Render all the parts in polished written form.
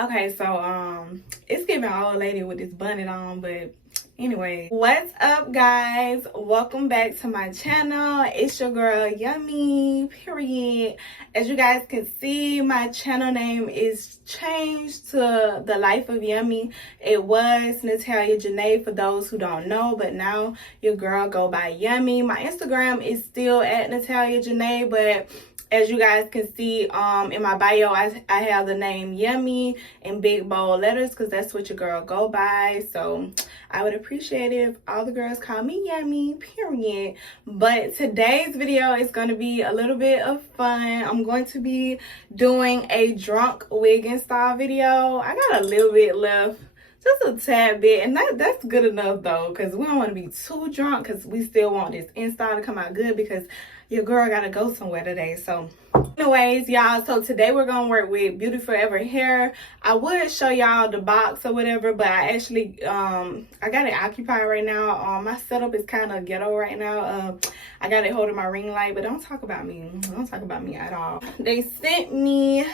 Okay, so it's giving old lady with this bonnet on, but anyway, what's up, guys? Welcome back to my channel. It's your girl Yummy, period. As you guys can see, my channel name is changed to The Life of Yummy. It was Natalia Janae for those who don't know, but now your girl go by Yummy. My Instagram is still at Natalia Janae, but as you guys can see in my bio, I have the name Yummy in big bold letters because that's what your girl go by. So I would appreciate it if all the girls call me Yummy, period. But today's video is going to be a little bit of fun. I'm going to be doing a drunk wig install video. I got a little bit left. Just a tad bit, and that's good enough though, because we don't want to be too drunk, because we still want this install to come out good, because your girl gotta go somewhere today. So anyways, y'all, so today we're gonna work with Beauty Forever hair. I would show y'all the box or whatever, but I actually I got it occupied right now. My setup is kind of ghetto right now. I got it holding my ring light, but don't talk about me. Don't talk about me at all. They sent me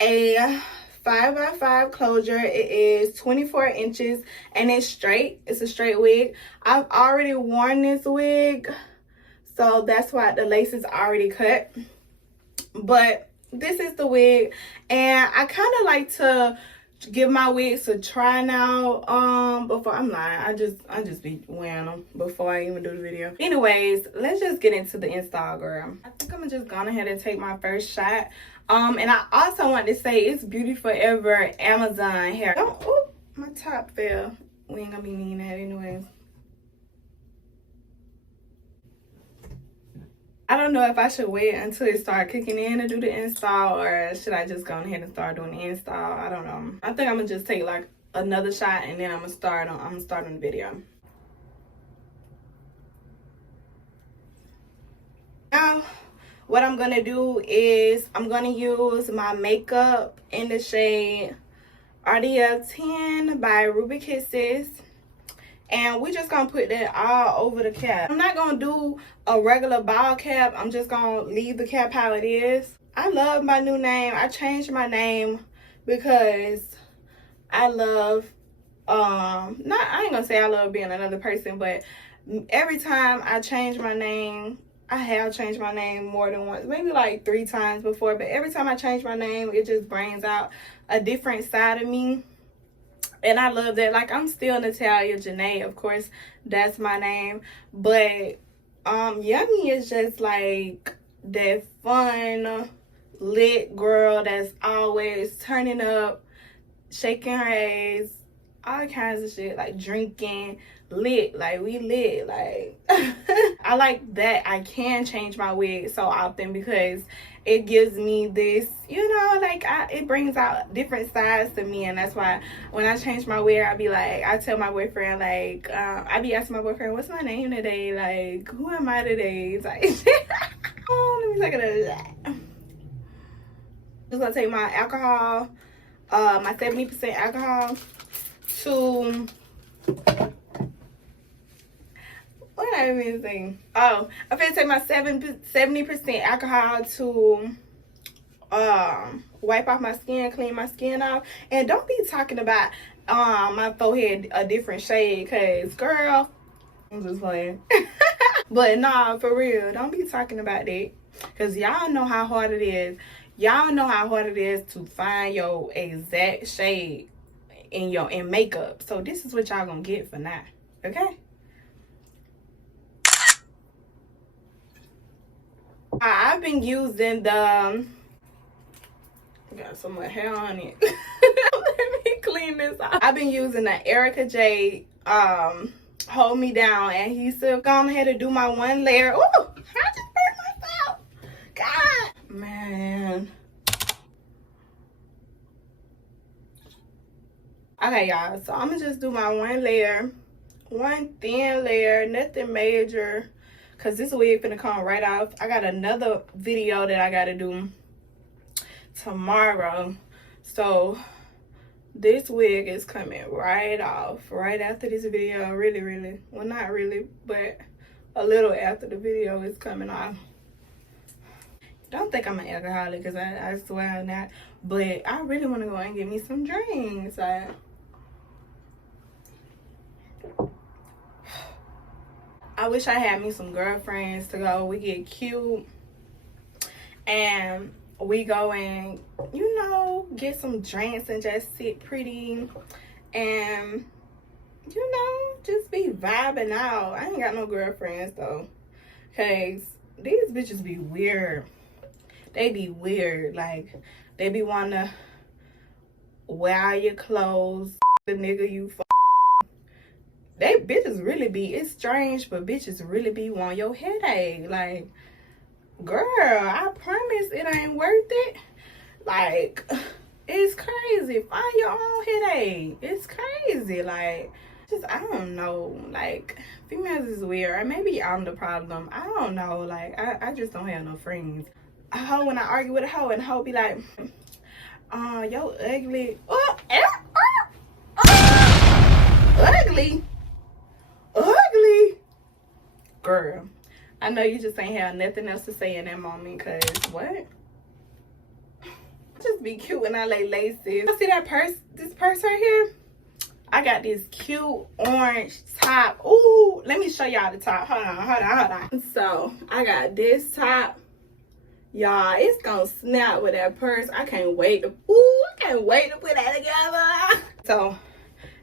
a 5x5 closure. It is 24 inches and it's straight. It's a straight wig. I've already worn this wig, so that's why the lace is already cut. But this is the wig, and I kind of like to give my wigs a try now before. I'm lying, I just be wearing them before I even do the video. Anyways, let's just get into the install, girl. I think I'm just going ahead and take my first shot. And I also want to say it's Beauty Forever Amazon hair. Don't, oop, my top fell. We ain't gonna be needing that anyways. I don't know if I should wait until it starts kicking in to do the install, or should I just go ahead and start doing the install? I don't know. I think I'm gonna just take like another shot and then I'm gonna start on the video. Now, what I'm gonna do is I'm gonna use my makeup in the shade RDF 10 by Ruby Kisses. And we're just gonna put that all over the cap. I'm not gonna do a regular ball cap. I'm just gonna leave the cap how it is. I love my new name. I changed my name because I love, I ain't gonna say I love being another person, but every time I change my name, I have changed my name more than once, maybe like 3 times before, but every time I change my name, it just brings out a different side of me. And I love that. Like, I'm still Natalia Janae, of course, that's my name. But Yummy is just like that fun, lit girl that's always turning up, shaking her ass, all kinds of shit, like drinking, lit, like we lit, like I like that I can change my wig so often because it gives me this, you know, like it brings out different sides to me. And that's why when I change my wig, I be like, I tell my boyfriend, like I be asking my boyfriend, what's my name today, like who am I today? It's like oh, let me take another shot. Just gonna take my alcohol, my 70% alcohol to, what did I even say? Oh, I'm gonna take my 70% alcohol to wipe off my skin, clean my skin off. And don't be talking about my forehead a different shade, cause girl, I'm just playing. But nah, for real, don't be talking about that, cause y'all know how hard it is. Y'all know how hard it is to find your exact shade in makeup. So this is what y'all gonna get for now, okay? I've been using the, got so much hair on it. Let me clean this off. I've been using the Erica J Hold Me Down adhesive. Go ahead and do my one layer. Ooh, I just burnt myself. God, man. Okay, y'all, so I'm gonna just do my one layer, one thin layer, nothing major, because this wig finna come right off. I got another video that I gotta do tomorrow, so this wig is coming right off right after this video. Really, well, not really, but a little after the video is coming off. Don't think I'm an alcoholic, because I swear I'm not. But I really want to go and get me some drinks. Like, I wish I had me some girlfriends to go. We get cute and we go and, you know, get some drinks and just sit pretty and, you know, just be vibing out. I ain't got no girlfriends though, cause these bitches be weird. They be weird. Like, they be wanting to wear your clothes, the nigga you they bitches really be, it's strange, but bitches really be want your headache. Like, girl, I promise it ain't worth it. Like, it's crazy. Find your own headache. It's crazy. Like, just, I don't know. Like, females is weird. Or maybe I'm the problem. I don't know. Like, I just don't have no friends. A hoe, when I argue with a hoe, and a hoe be like, yo ugly. Ugly. Ugly. Girl, I know you just ain't have nothing else to say in that moment, cause what? Just be cute when I lay laces. You see that purse, this purse right here? I got this cute orange top. Ooh, let me show y'all the top. Hold on. So I got this top. Y'all, it's gonna snap with that purse. I can't wait to put that together. So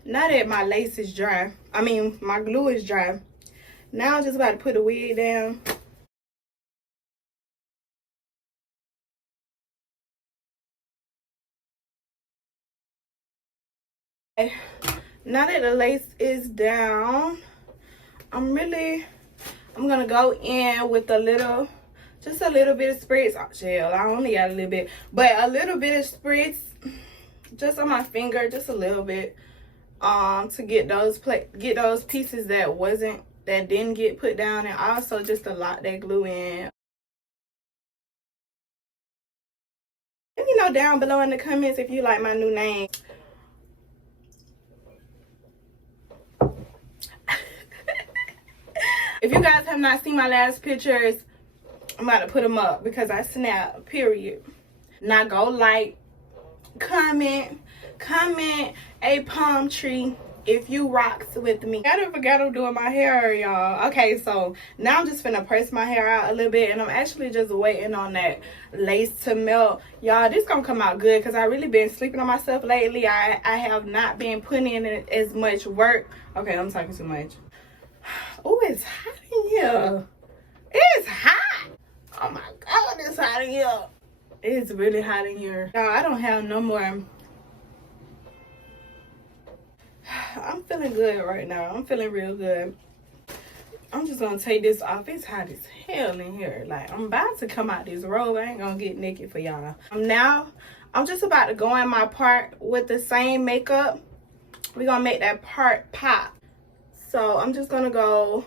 now that my lace is dry, I mean my glue is dry, now I'm just about to put the wig down. Now that the lace is down, I'm gonna go in with just a little bit of spritz. Oh, gel, I only got a little bit, but a little bit of spritz just on my finger, just a little bit, to get those pieces that didn't get put down, and also just to lock that glue in. Let me know down below in the comments if you like my new name. If you guys have not seen my last pictures, I'm about to put them up because I snap, period. Now go like, comment a palm tree if you rocks with me. I forgot I'm doing my hair, y'all. Okay, so now I'm just finna press my hair out a little bit, and I'm actually just waiting on that lace to melt. Y'all, this gonna come out good because I really been sleeping on myself lately. I have not been putting in as much work. Okay, I'm talking too much. Oh, it's hot in here. It's hot. Oh my God, it's hot in here. It's really hot in here. Y'all, I don't have no more. I'm feeling good right now. I'm feeling real good. I'm just gonna take this off. It's hot as hell in here. Like, I'm about to come out this robe. I ain't gonna get naked for y'all. Now, I'm just about to go in my part with the same makeup. We're gonna make that part pop. So I'm just gonna go.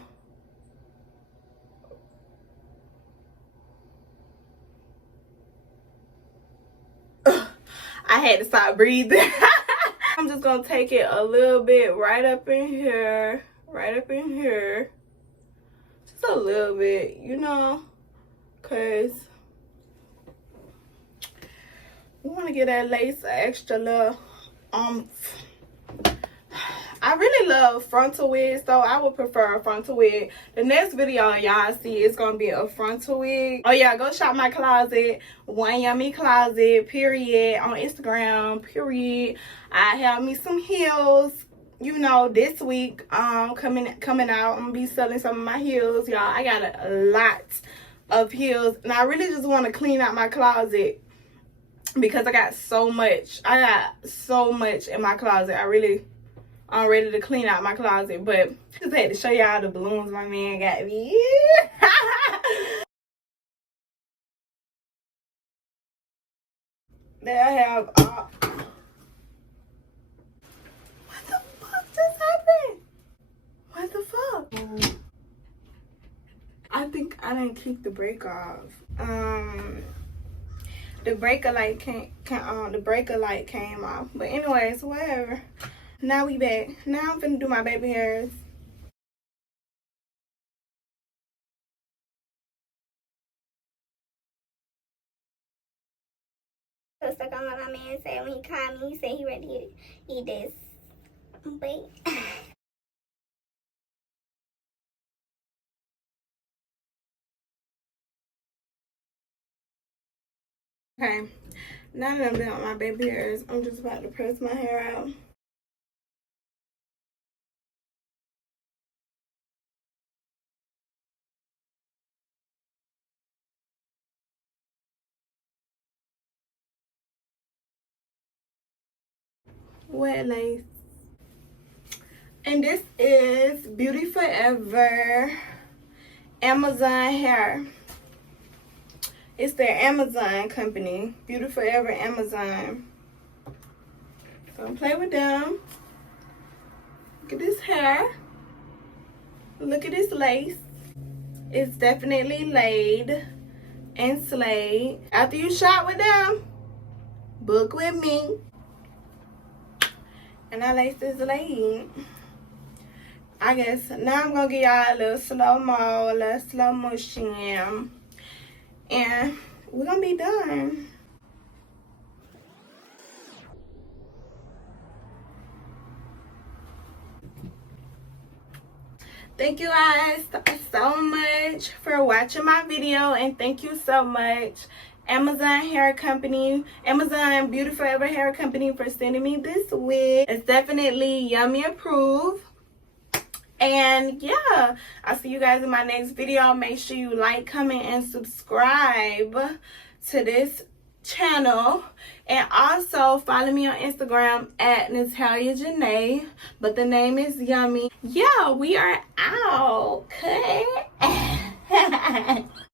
I had to stop breathing. I'm just gonna take it a little bit right up in here. Just a little bit, you know, because we want to get that lace an extra little I really love frontal wigs, though. I would prefer a frontal wig. The next video y'all see is gonna be a frontal wig. Oh yeah, go shop my closet, One Yummy Closet, period, on Instagram, period. I have me some heels, you know, this week coming out. I'm gonna be selling some of my heels, y'all. I got a lot of heels, and I really just want to clean out my closet because I got so much in my closet. I'm ready to clean out my closet, but just had to show y'all the balloons my man got me. There I have what the fuck just happened? What the fuck? I think I didn't keep the brake off. The breaker light came off. But anyways, whatever. Now we back. Now I'm finna do my baby hairs. put stuck on what my man said when he called me. He said he ready to eat this. Wait. Okay, now that I'm done with my baby hairs, I'm just about to press my hair out. Wet lace. And this is Beauty Forever Amazon hair. It's their Amazon company, Beauty Forever Amazon. Don't play with them. Look at this hair. Look at this lace. It's definitely laid and slayed. After you shop with them, book with me. And that lace is laid. I guess now I'm gonna give y'all a little slow-mo, a little slow motion. And we're gonna be done. Thank you guys so much for watching my video, and thank you so much Amazon Hair Company, Amazon Beauty Forever Hair Company, for sending me this wig. It's definitely Yummy approved. And yeah, I'll see you guys in my next video. Make sure you like, comment, and subscribe to this channel. And also follow me on Instagram at Natalia Janae, but the name is Yummy. Yeah, we are out. Okay.